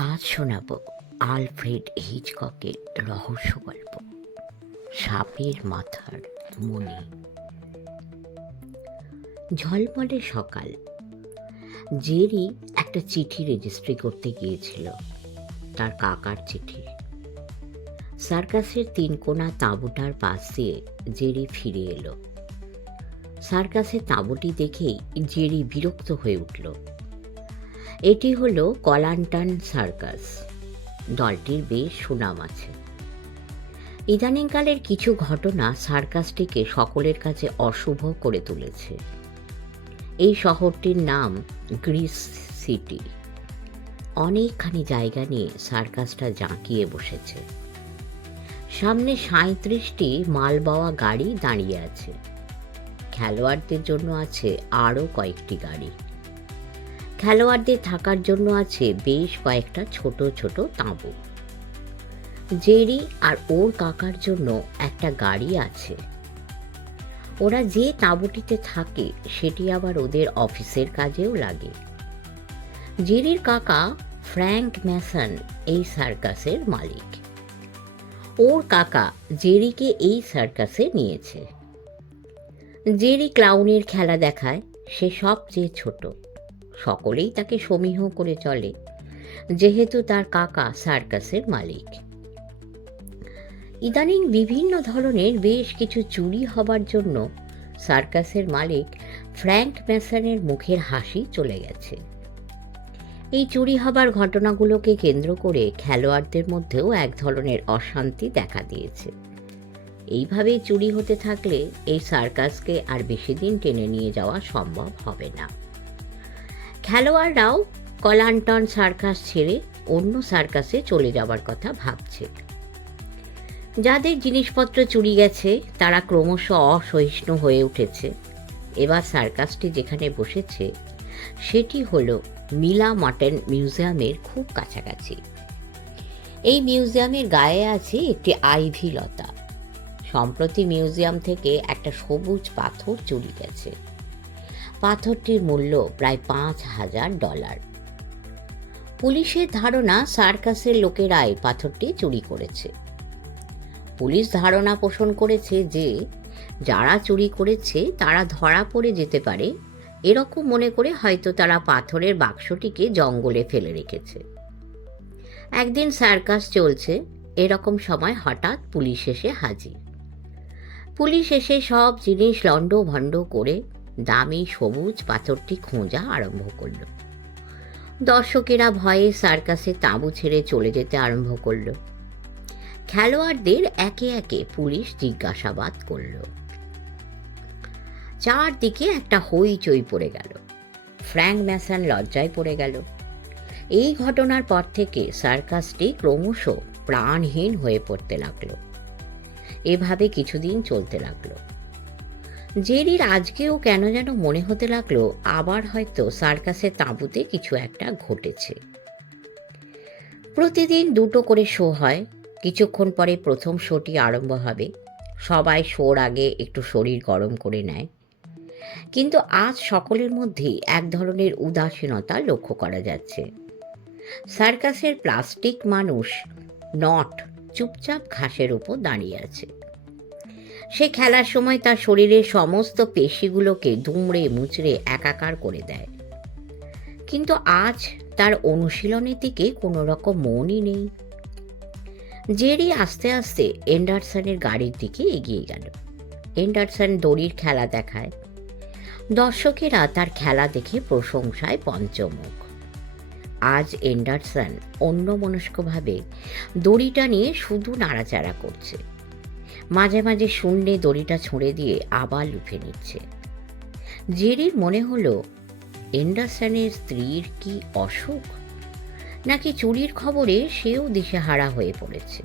আজ শোনাব আলফ্রেড হিচককের রহস্য গল্প। সাপের মাথার মনে ঝলমলে সকাল। জেরি একটা চিঠি রেজিস্ট্রি করতে গিয়েছিল, তার কাকার চিঠি। সার্কাসের তিন কোনা তাঁবুটার পাশ দিয়ে জেরি ফিরে এলো। সার্কাসের তাঁবুটি দেখেই জেরি বিরক্ত হয়ে উঠল। এটি হলো কলান্টান সার্কাস। দলটির বেশ সুনাম আছে। ইদানিংকালের কিছু ঘটনা সার্কাসটিকে সকলের কাছে অশুভ করে তুলেছে। এই শহরটির নাম গ্রিস সিটি। অনেকখানি জায়গা নিয়ে সার্কাসটা জাঁকিয়ে বসেছে। সামনে সাঁত্রিশটি মালবাওয়া গাড়ি দাঁড়িয়ে আছে। খেলোয়াড়দের জন্য আছে আরও কয়েকটি গাড়ি। খেলোয়াড়দের থাকার জন্য আছে বেশ কয়েকটা ছোট ছোট তাঁবু। জেরি আর ওর কাকার জন্য একটা গাড়ি আছে। ওরা যে তাঁবুটিতে থাকে, সেটি আবার ওদের অফিসের কাজেও লাগে। জেরির কাকা ফ্র্যাঙ্ক ম্যাসন এই সার্কাসের মালিক। ওর কাকা জেরিকে এই সার্কাসে নিয়েছে। জেরি ক্লাউনের খেলা দেখায়, সে সবচেয়ে ছোট। সকলেই তাকে সমীহ করে চলে, যেহেতু তার কাকা সার্কাসের মালিক। ইদানিং বিভিন্ন ধরনের বেশ কিছু চুরি হবার জন্য সার্কাসের মালিক ফ্র্যাঙ্ক ম্যাসনের মুখের হাসি চলে গেছে। এই চুরি হবার ঘটনাগুলোকে কেন্দ্র করে খেলোয়াড়দের মধ্যেও এক ধরনের অশান্তি দেখা দিয়েছে। এইভাবেই চুরি হতে থাকলে এই সার্কাসকে আর বেশি দিন টেনে নিয়ে যাওয়া সম্ভব হবে না। খেলোয়াড়রাও কলান্টন সার্কাস ছেড়ে অন্য সার্কাসে চলে যাবার কথা ভাবছে। যাদের জিনিসপত্র চুরি গেছে, তারা ক্রমশ অসহিষ্ণু হয়ে উঠেছে। এবার সার্কাসটি যেখানে বসেছে, সেটি হলো মিলা মাটন মিউজিয়ামের খুব কাছাকাছি। এই মিউজিয়ামের গায়ে আছে একটি আইভি লতা। সম্প্রতি মিউজিয়াম থেকে একটা সবুজ পাথর চুরি গেছে। পাথরটির মূল্য প্রায় পাঁচ হাজার ডলার। পুলিশের ধারণা সার্কাসের লোকেরাই পাথরটি চুরি করেছে। পুলিশ ধারণা পোষণ করেছে যে, যারা চুরি করেছে তারা ধরা পড়ে যেতে পারে। এরকম মনে করে হয়তো তারা পাথরের বাক্সটিকে জঙ্গলে ফেলে রেখেছে। একদিন সার্কাস চলছে, এরকম সময় হঠাৎ পুলিশ এসে হাজির। পুলিশ এসে সব জিনিস লণ্ড ভণ্ড করে দামি সবুজ পাথরটি খোঁজা আরম্ভ করল। দর্শকেরা ভয়ে সার্কাসে তাঁবু ছেড়ে চলে যেতে আরম্ভ করল। খেলোয়াড়দের একে একে পুলিশ জিজ্ঞাসাবাদ করল। চারদিকে একটা হইচই পড়ে গেল। ফ্র্যাঙ্ক ম্যাসান লজ্জায় পড়ে গেল। এই ঘটনার পর থেকে সার্কাসটি ক্রমশ প্রাণহীন হয়ে পড়তে লাগল। এভাবে কিছুদিন চলতে লাগল। জেরির আজকেও কেন যেন মনে হতে লাগল, আবার হয়তো সার্কাসের তাঁবুতে কিছু একটা ঘটেছে। প্রতিদিন দুটো করে শো হয়, কিছুক্ষণ পরে প্রথম শোটি আরম্ভ হবে। সবাই শোর আগে একটু শরীর গরম করে নেয়। কিন্তু আজ সকলের মধ্যেই এক ধরনের উদাসীনতা লক্ষ্য করা যাচ্ছে। সার্কাসের প্লাস্টিক মানুষ নট চুপচাপ ঘাসের উপর দাঁড়িয়ে আছে। সে খেলার সময় তার শরীরের সমস্ত পেশিগুলোকে দুমড়ে মুচড়ে, একাকার করে দেয়। কিন্তু আজ তার অনুশীলনের দিকে কোনো রকম মনই নেই। জেরি আস্তে আস্তে এন্ডারসনের গাড়ির দিকে এগিয়ে গেল। এন্ডারসন দড়ির খেলা দেখায়। দর্শকেরা তার খেলা দেখে প্রশংসায় পঞ্চমুখ। আজ এন্ডারসন অন্যমনস্কভাবে দড়িটা নিয়ে শুধু নাড়াচাড়া করছে। মাঝে মাঝে শূন্যে দড়িটা ছুঁড়ে দিয়ে আবার লুফে নিচ্ছে। জেরির মনে হলো, এন্ডারসনের স্ত্রীর কি অসুখ? নাকি চুরির খবরে সেও দিশেহারা হয়ে পড়েছে?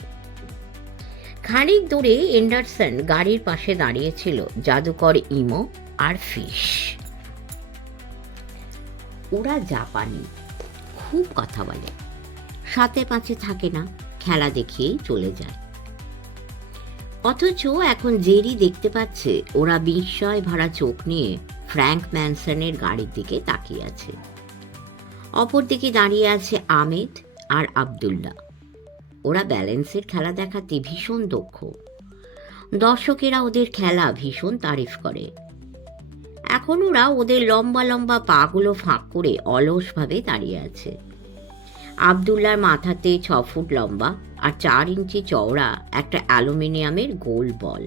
খানিক দূরে এন্ডারসন গাড়ির পাশে দাঁড়িয়েছিল, জাদুকর ইমো আর ফিশ। ওরা জাপানি, খুব কথা বলে। সাথে পাঁচে থাকে না, খেলা দেখিয়েই চলে যায়। অথচ এখন জেরি দেখতে পাচ্ছে, ওরা বিস্ময় ভরা চোখ নিয়ে ফ্র্যাঙ্ক ম্যানসনের গাড়ির দিকে তাকিয়ে আছে। অপরদিকে দাঁড়িয়ে আছে আমেদ আর আবদুল্লাহ। ওরা ব্যালেন্সের খেলা দেখাতে ভীষণ দক্ষ। দর্শকেরা ওদের খেলা ভীষণ তারিফ করে। এখন ওরা ওদের লম্বা লম্বা পাগুলো ফাঁক করে অলসভাবে দাঁড়িয়ে আছে। আবদুল্লার মাথাতে ছ ফুট লম্বা আর চার ইঞ্চি চওড়া একটা অ্যালুমিনিয়ামের গোল বল।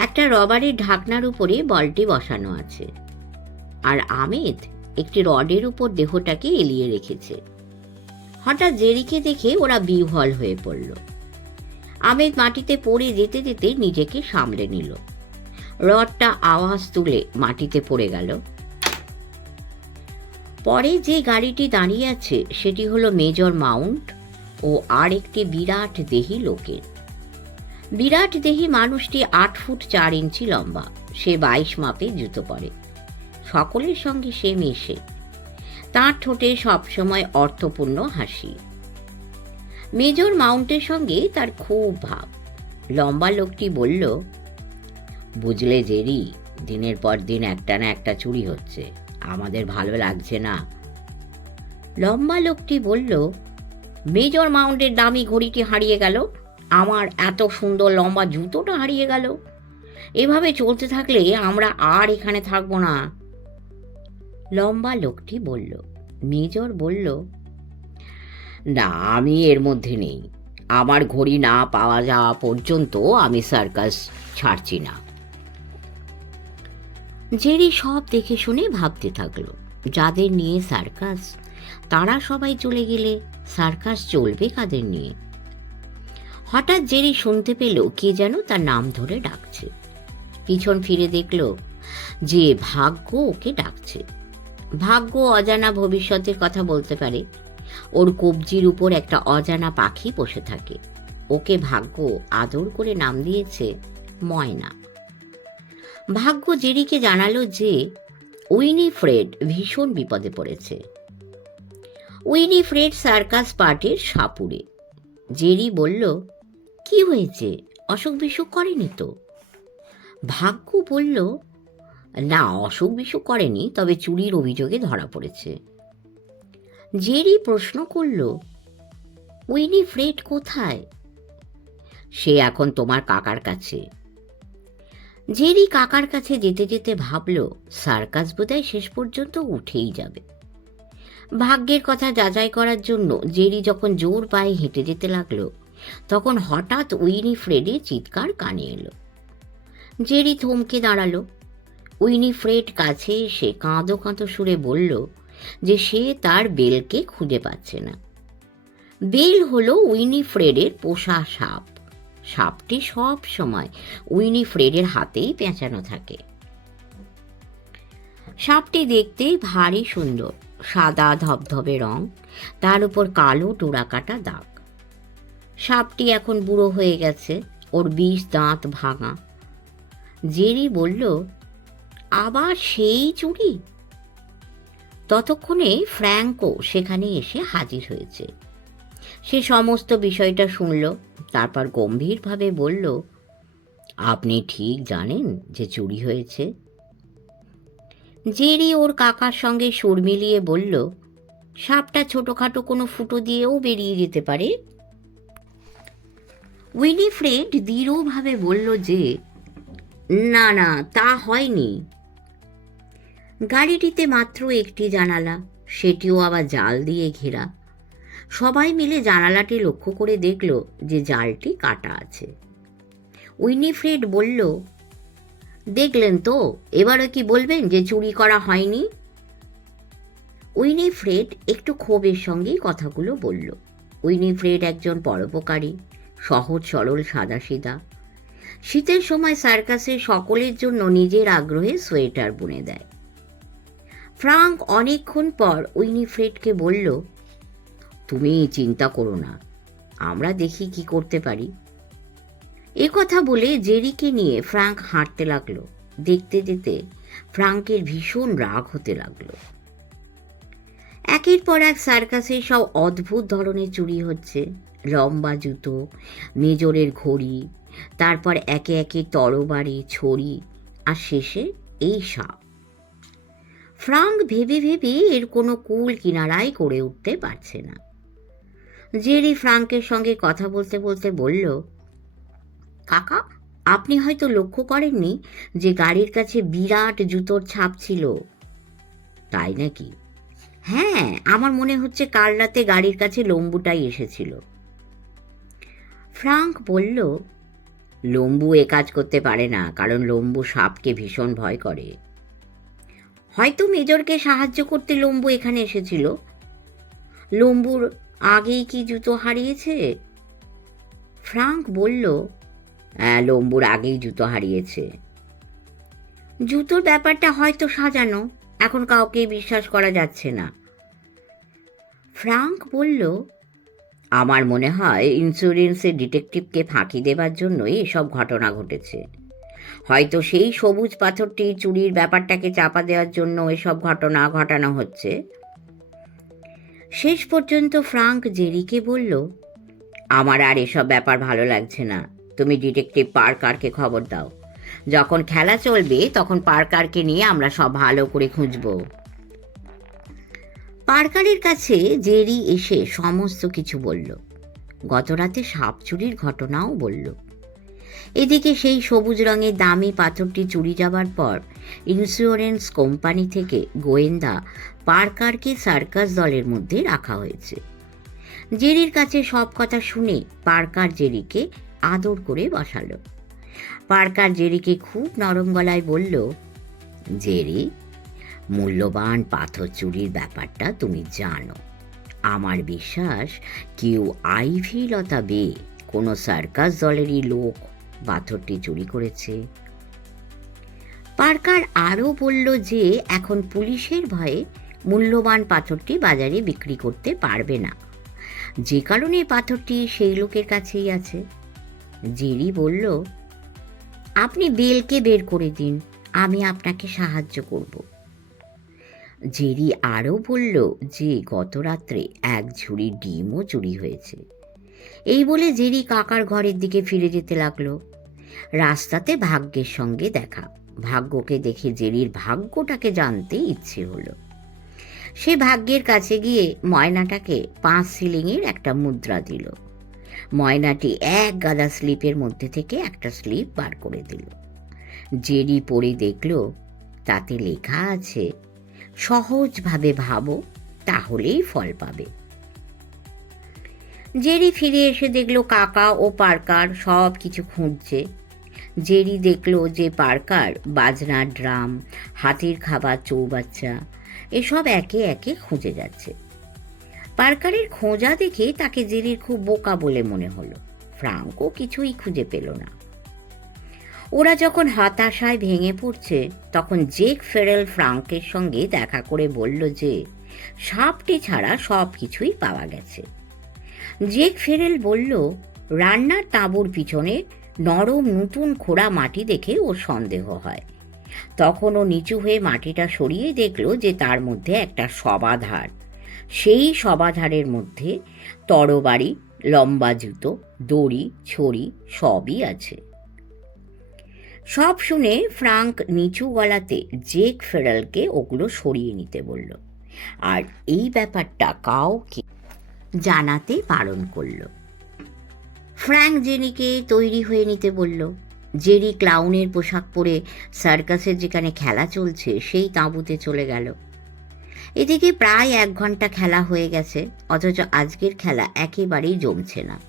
একটা রবারের ঢাকনার উপরে বলটি বসানো আছে। আর আমেদ একটি রডের উপর দেহটাকে এলিয়ে রেখেছে। হঠাৎ জেরিকে দেখে ওরা বিহ্বল হয়ে পড়ল। আমেদ মাটিতে পড়ে যেতে যেতে নিজেকে সামলে নিল। রডটা আওয়াজ তুলে মাটিতে পড়ে গেল। পরে যে গাড়িটি দাঁড়িয়ে আছে, সেটি হলো মেজর মাউন্ট ও আর একটি বিরাট দেহি লোকের। বিরাট দেহি মানুষটি আট ফুট চার ইঞ্চি লম্বা, সে বাইশ মাপে জুতো পরে। সকলের সঙ্গে সে মেশে। তার ঠোঁটে সবসময় অর্থপূর্ণ হাসি। মেজর মাউন্টের সঙ্গে তার খুব ভাব। লম্বা লোকটি বলল, বুঝলে জেরি, দিনের পর দিন একটা না একটা চুরি হচ্ছে। আমাদের ভালো লাগছে না। লম্বা লোকটি বলল মেজর মাউন্টের দামি ঘড়িটি হারিয়ে গেল। আমার এত সুন্দর লম্বা জুতোটা হারিয়ে গেল। এভাবে চলতে থাকলে আমরা আর এখানে থাকব না। লম্বা লোকটি বলল, মেজর বলল, না, আমি এর মধ্যে নেই। আমার ঘড়ি না পাওয়া যাওয়া পর্যন্ত আমি সার্কাস ছাড়ছি না। জেরি সব দেখে শুনে ভাবতে থাকল, যাদের নিয়ে সার্কাস তারা সবাই চলে গেলে সার্কাস চলবে কাদের নিয়ে? হঠাৎ জেরি শুনতে পেল কে যেন তার নাম ধরে ডাকছে। পিছন ফিরে দেখল যে ভাগ্য ওকে ডাকছে। ভাগ্য অজানা ভবিষ্যতের কথা বলতে পারে। ওর কবজির উপর একটা অজানা পাখি বসে থাকে। ওকে ভাগ্য আদর করে নাম দিয়েছে ময়না। ভাগ্য জেরিকে জানালো যে উইনি ফ্রেড ভীষণ বিপদে পড়েছে। উইনি ফ্রেড সার্কাস পার্টির সাপুরে। জেরি বলল, কি হয়েছে? অসুখ বিসুখ করেনি তো? ভাগ্য বলল, না, অসুখ বিসুখ করেনি, তবে চুরির অভিযোগে ধরা পড়েছে। জেরি প্রশ্ন করল, উইনি ফ্রেড কোথায়? সে এখন তোমার কাকার কাছে। জেরি কাকার কাছে যেতে যেতে ভাবল, সার্কাস বোধহয় শেষ পর্যন্ত উঠেই যাবে। ভাগ্যের কথা যাচাই করার জন্য জেরি যখন জোর পায়ে হেঁটে যেতে লাগল, তখন হঠাৎ উইনি ফ্রেডের চিৎকার কানে এলো। জেরি থমকে দাঁড়াল। উইনি ফ্রেড কাছে এসে কাঁদো কাঁদো সুরে বলল যে সে তার বেলকে খুঁজে পাচ্ছে না। বেল হলো উইনি ফ্রেডের পোষা সাপ। সাপটি সব সময় উইনি ফ্রেডের হাতেই পেঁচানো থাকে। সাপটি দেখতে ভারী সুন্দর। সাদা ধবধবে রং, তার উপর কালো টোড়াকাটা দাগ। সাপটি এখন বুড়ো হয়ে গেছে, ওর বিষ দাঁত ভাঙা। জেরি বলল, আবার সেই চুরি? ততক্ষণে ফ্র্যাঙ্কও সেখানে এসে হাজির হয়েছে। সে সমস্ত বিষয়টা শুনল, তারপর গম্ভীরভাবে বলল, আপনি ঠিক জানেন যে চুরি হয়েছে। জেরি ওর কাকার সঙ্গে সুর মিলিয়ে বলল, সাপটা ছোটোখাটো কোনো ফুটো দিয়েও বেরিয়ে যেতে পারে? উইনিফ্রেড দৃঢ়ভাবে বলল যে, না না, তা হয়নি। গাড়িটিতে মাত্র একটি জানালা, সেটিও আবার জাল দিয়ে ঘেরা। সবাই মিলে জানালাটি লক্ষ্য করে দেখল যে জালটি কাটা আছে। উইনিফ্রেড বলল দেখলেন তো, এবারে কি বলবেন যে চুরি করা হয়নি? উইনিফ্রেড একটু ক্ষোভের সঙ্গেই কথাগুলো বলল। উইনিফ্রেড একজন পরোপকারী, সহজ, সরল সাদা সাদাসিধা। শীতের সময় সার্কাসে সকলের জন্য নিজের আগ্রহে সোয়েটার বুনে দেয়। ফ্রাঙ্ক অনেকক্ষণ পর উইনি ফ্রেডকে বলল, তুমি চিন্তা করো না, আমরা দেখি কি করতে পারি। এ কথা বলে জেরিকে নিয়ে ফ্রাঙ্ক হাঁটতে লাগল। দেখতে যেতে ফ্রাঙ্কের ভীষণ রাগ হতে লাগল। একের পর এক সার্কাসে সব অদ্ভুত ধরনের চুরি হচ্ছে। লম্বা জুতো, মেজরের ঘড়ি, তারপর একে একে তরবারি, ছড়ি, আর শেষে এই সাপ। ফ্রাঙ্ক ভেবে ভেবে এর কোনো কুল কিনারাই করে উঠতে পারছে না। জেরি ফ্রাঙ্কের সঙ্গে কথা বলতে বলতে বলল কাকা আপনি হয়তো লক্ষ্য করেননি যে গাড়ির কাছে বিরাট জুতোর ছাপ ছিল। তাই নাকি? হ্যাঁ আমার মনে হচ্ছে কাল রাতে গাড়ির কাছে লম্বুটাই এসেছিল। ফ্রাঙ্ক বলল লম্বু এ কাজ করতে পারে না কারণ লম্বু সাপকে ভীষণ ভয় করে। হয়তো মেজরকে সাহায্য করতে লম্বু এখানে এসেছিল। লম্বুর আগেই কি জুতো হারিয়েছে? ফ্রাঙ্ক বলল "হ্যাঁ, লম্বুর আগেই জুতো হারিয়েছে। জুতোর ব্যাপারটা হয়তো সাজানো এখন কাউকে বিশ্বাস করা যাচ্ছে না। ফ্রাঙ্ক বলল আমার মনে হয় ইন্স্যুরেন্সের ডিটেকটিভকে ফাঁকি দেবার জন্যই এসব ঘটনা ঘটেছে। হয়তো সেই সবুজ পাথরটি চুরির ব্যাপারটাকে চাপা দেওয়ার জন্য এসব ঘটনা ঘটানো হচ্ছে। শেষ পর্যন্ত ফ্রাঙ্ক জেরিকে বলল আমার আর এসব ব্যাপার ভালো লাগছে না। তুমি ডিটেকটিভ পার্কারকে খবর দাও। যখন খেলা চলবে, তখন পার্কারকে নিয়ে আমরা সব ভালো করে খুঁজব। পার্কারের কাছে জেরি এসে সমস্ত কিছু বলল। গতরাতে সাপ চুরির ঘটনাও বলল। এদিকে সেই সবুজ রঙের দামি পাথরটি চুরি যাবার পর ইন্স্যুরেন্স কোম্পানি থেকে গোয়েন্দা পার্কারকে সার্কাস দলের মধ্যে রাখা হয়েছে। জেরির কাছে সব কথা শুনে পার্কার জেরিকে আদর করে বসালো। পার্কার জেরিকে খুব নরম গলায় বলল, জেরি, মূল্যবান পাথর চুরির ব্যাপারটা তুমি জানো। আমার বিশ্বাস কেউ আইভি লতা বে, কোনো সার্কাস দলেরই লোক পাথরটি চুরি করেছে। পার্কার আরও বলল যে, এখন পুলিশের ভয়ে মূল্যবান পাথরটি বাজারে বিক্রি করতে পারবে না। যে কারণে পাথরটি সেই লোকের কাছেই আছে। জেরি বলল, আপনি বেলকে বের করে দিন, আমি আপনাকে সাহায্য করব। জেরি আরও বলল যে গত রাত্রে এক ঝুড়ি ডিমও চুরি হয়েছে। এই বলে জেরি কাকার ঘরের দিকে ফিরে যেতে লাগল। রাস্তাতে ভাগ্যের সঙ্গে দেখা। ভাগ্যকে দেখে জেরির ভাগ্যটাকে জানতে ইচ্ছে হলো। সে ভাগ্যের কাছে গিয়ে ময়নাটাকে পাঁচ সিলিংয়ের একটা মুদ্রা দিল। ময়নাটি এক গাদা স্লিপের মধ্যে থেকে একটা স্লিপ বার করে দিল। জেরি পড়ে দেখল, তাতে লেখা আছে, সহজভাবে ভাবো, তাহলেই ফল পাবে। জেরি ফিরে এসে দেখল কাকা ও পার্কার সব কিছু খুঁজছে। জেরি দেখল যে পার্কার বাজনার ড্রাম, হাতির খাবার, চৌবাচ্চা, এসব একে একে খুঁজে যাচ্ছে। পার্কারের খোঁজা দেখে তাকে জেরির খুব বোকা বলে মনে হলো। ফ্রাঙ্কও কিছুই খুঁজে পেল না। ওরা যখন হতাশায় ভেঙে পড়ছে, তখন জেক ফেরেল ফ্রাঙ্কের সঙ্গে দেখা করে বলল যে, সাপটি ছাড়া সব কিছুই পাওয়া গেছে। জেক ফেরেল বলল, রান্নার তাঁবুর পিছনে নরম নতুন খোড়া মাটি দেখে ওর সন্দেহ হয়। তখন ও নিচু হয়ে মাটিটা সরিয়ে দেখল যে তার মধ্যে একটা সবাধার। সেই সবাধারের মধ্যে তরবারি, লম্বা জুতো, দড়ি, ছড়ি সবই আছে। সব শুনে ফ্রাঙ্ক নিচু গলাতে জেক ফেরালকে ওগুলো সরিয়ে নিতে বলল। আর এই ব্যাপারটা কাউকে জানাতে বারণ করল। ফ্র্যাঙ্ক জেনিকে তৈরি হয়ে নিতে বলল। জেরি ক্লাউনের পোশাক পরে সার্কাসের যেখানে খেলা চলছে, সেই তাঁবুতে চলে গেল। এদিকে প্রায় এক ঘণ্টা খেলা হয়ে গেছে, অথচ আজকের খেলা একেবারেই জমছে না।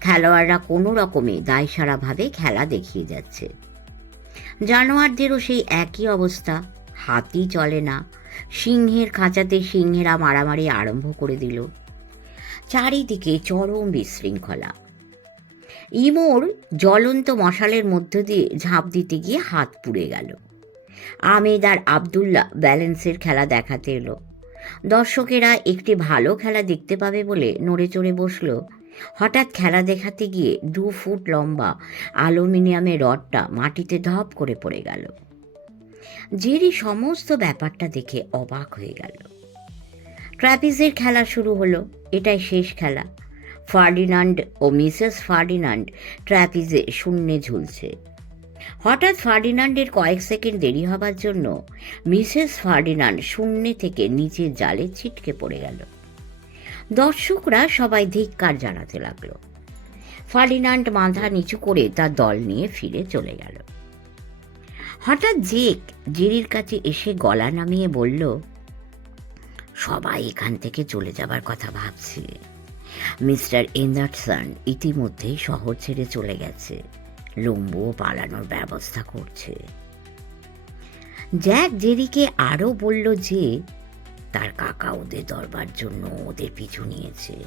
খেলোয়াড়রা কোনো রকমে দায়সারাভাবে খেলা দেখিয়ে যাচ্ছে। জানোয়ারদেরও সেই একই অবস্থা হাতি চলে না, সিংহের খাঁচাতে সিংহেরা মারামারি আরম্ভ করে দিল। চারিদিকে চরম বিশৃঙ্খলা। ইমোর জ্বলন্ত মশালের মধ্য দিয়ে ঝাঁপ দিতে গিয়ে হাত পুড়ে গেল। আমেদ আর আবদুল্লাহ ব্যালেন্সের খেলা দেখাতে এলো। দর্শকেরা একটি ভালো খেলা দেখতে পাবে বলে নড়ে চড়ে বসল। হঠাৎ খেলা দেখাতে গিয়ে দু ফুট লম্বা অ্যালুমিনিয়ামের রডটা মাটিতে ধপ করে পড়ে গেল। জেরি সমস্ত ব্যাপারটা দেখে অবাক হয়ে গেল। ট্র্যাপিজের খেলা শুরু হলো। এটাই শেষ খেলা। ফার্ডিনান্ড ও মিসেস ফার্ডিনান্ড ট্র্যাপিজে শূন্যে ঝুলছে। হঠাৎ ফার্ডিনান্ডের কয়েক সেকেন্ড দেরি হবার জন্য মিসেস ফার্ডিনান্ড শূন্যে থেকে নিচের জালে ছিটকে পড়ে গেল। দর্শকরা সবাই ধিক্কার জানাতে লাগল। ফার্ডিনান্ড মাথা নিচু করে তার দল নিয়ে ফিরে চলে গেল। হঠাৎ জেক জেরির কাছে এসে গলা নামিয়ে বলল, সবাই এখান থেকে চলে যাবার কথা ভাবছে। মিস্টার এন্ডারসন ইতিমধ্যেই শহর ছেড়ে চলে গেছে। লম্বুও পালানোর ব্যবস্থা করছে। জ্যাক জেরিকে আরও বলল যে, তার কাকা ওদের দরবার জন্য ওদের পিছু নিয়েছে।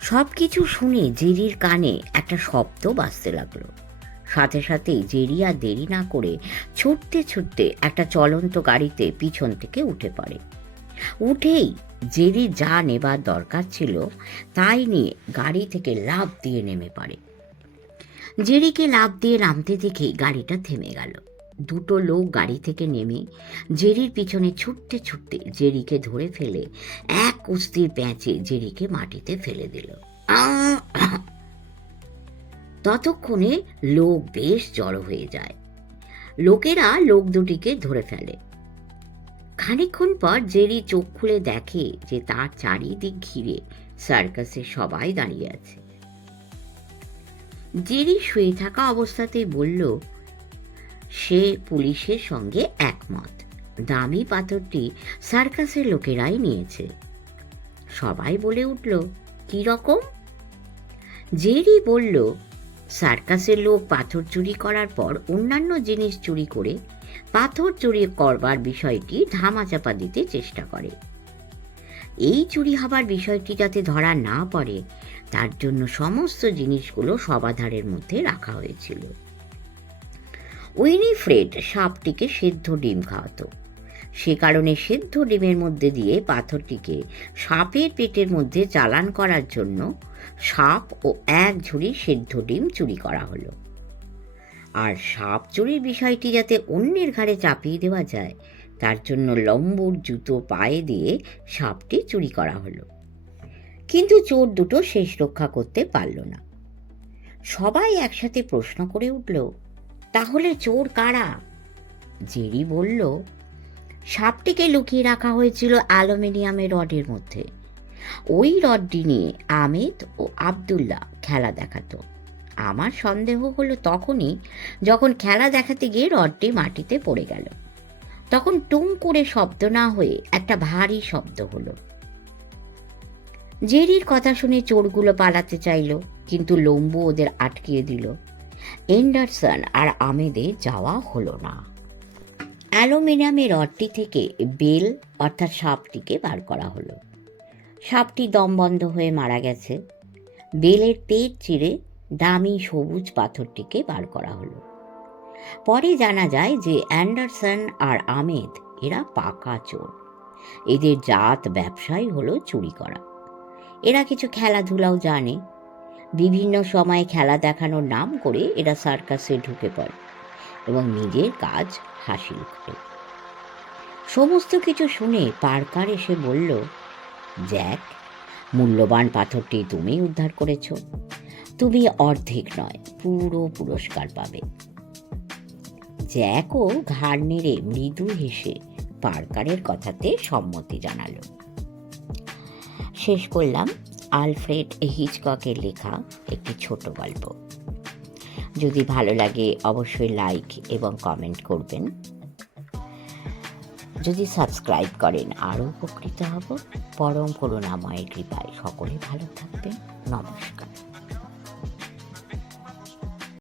সব কিছু শুনে জেরির কানে একটা শব্দ বাজতে লাগল। সাথে সাথে জেরি আর দেরি না করে ছুটতে ছুটতে একটা চলন্ত গাড়িতে পিছন থেকে উঠে পড়ে। উঠেই জেরি যা নেবার দরকার ছিল তাই নিয়ে গাড়ি থেকে লাফ দিয়ে নেমে পড়ে। জেরিকে লাফ দিয়ে নামতে দেখে গাড়িটা থেমে গেল। দুটো লোক গাড়ি থেকে নেমে জেরির পিছনে ছুটতে ছুটতে জেরিকে ধরে ফেলে এক কুস্তির প্যাঁচে জেরিকে মাটিতে ফেলে দিল। ততক্ষণে লোক বেশ জড়ো হয়ে যায়। লোকেরা লোক দুটিকে ধরে ফেলে। খানিকক্ষণ পর জেরি চোখ খুলে দেখে যে তার চারিদিক ঘিরে সার্কাসের সবাই দাঁড়িয়ে আছে। জেরি শুয়ে থাকা অবস্থাতেই বলল, সে পুলিশের সঙ্গে একমত। দামি পাথরটি সার্কাসের লোকেরাই নিয়েছে। সবাই বলে উঠল, কি রকম? জেরি বলল, সার্কাসের লোক পাথর চুরি করার পর অন্যান্য জিনিস চুরি করে পাথর চুরি করবার বিষয়টি ধামাচাপা দিতে চেষ্টা করে। এই চুরি হবার বিষয়টি যাতে ধরা না পড়ে, তার জন্য সমস্ত জিনিসগুলো সবাধারের মধ্যে রাখা হয়েছিল। উইনিফ্রেড সাপটিকে সেদ্ধ ডিম খাওয়াতো। সে কারণে সেদ্ধ ডিমের মধ্যে দিয়ে পাথরটিকে সাপের পেটের মধ্যে চালান করার জন্য সাপ ও এক ঝুড়ি সেদ্ধ ডিম চুরি করা হলো। আর সাপ চুরির বিষয়টি যাতে অন্যের ঘাড়ে চাপিয়ে দেওয়া যায় তার জন্য লম্বুর জুতো পায়ে দিয়ে সাপটি চুরি করা হলো। কিন্তু চোর দুটো শেষ রক্ষা করতে পারল না। সবাই একসাথে প্রশ্ন করে উঠল, তাহলে চোর কারা? জেরি বলল, সাপটিকে লুকিয়ে রাখা হয়েছিল অ্যালুমিনিয়ামের রডের মধ্যে। ওই রডটি নিয়ে আমেদ ও আবদুল্লাহ খেলা দেখাতো। আমার সন্দেহ হলো তখনই যখন খেলা দেখাতে গিয়ে রডটি মাটিতে পড়ে গেল। তখন টুং করে শব্দ না হয়ে একটা ভারী শব্দ হলো। জেরির কথা শুনে চোরগুলো পালাতে চাইল, কিন্তু লম্বু ওদের আটকিয়ে দিল। এন্ডারসন আর আমেদে যাওয়া হলো না। অ্যালুমিনিয়ামের রডটি থেকে বেল, অর্থাৎ সাপটিকে বার করা হলো। সাপটি দম বন্ধ হয়ে মারা গেছে। বেলের পেট চিরে দামি সবুজ পাথরটিকে বার করা হলো। পরে জানা যায় যে অ্যান্ডারসন আর আমেদ, এরা পাকা চোর। এদের জাত ব্যবসাই হলো চুরি করা। এরা কিছু খেলাধুলাও জানে। বিভিন্ন সময় খেলা দেখানোর নাম করে এরা সার্কাসে ঢুকে পড়ে এবং নিজের কাজ হাসিল করে। সমস্ত কিছু শুনে পার্কার এসে বলল, জ্যাক, মূল্যবান পাথরটি তুমি উদ্ধার করেছ। তুমি অর্ধেক নয়, পুরো পুরস্কার পাবে। জ্যাকও ঘাড় নেড়ে মৃদু হেসে পার্কারের কথাতে সম্মতি জানালো। শেষ করলাম আলফ্রেড হিচককের লেখা একটি ছোট গল্প। যদি ভালো লাগে অবশ্যই লাইক এবং কমেন্ট করবেন। যদি সাবস্ক্রাইব করেন, আরও উপকৃত হব। পরম করুণাময়ের কৃপায় সকলে ভালো থাকবেন। নমস্কার।